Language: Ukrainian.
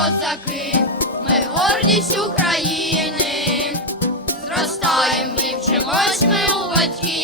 козаки, ми гордість України, зростаємо і вчимось ми у батьків.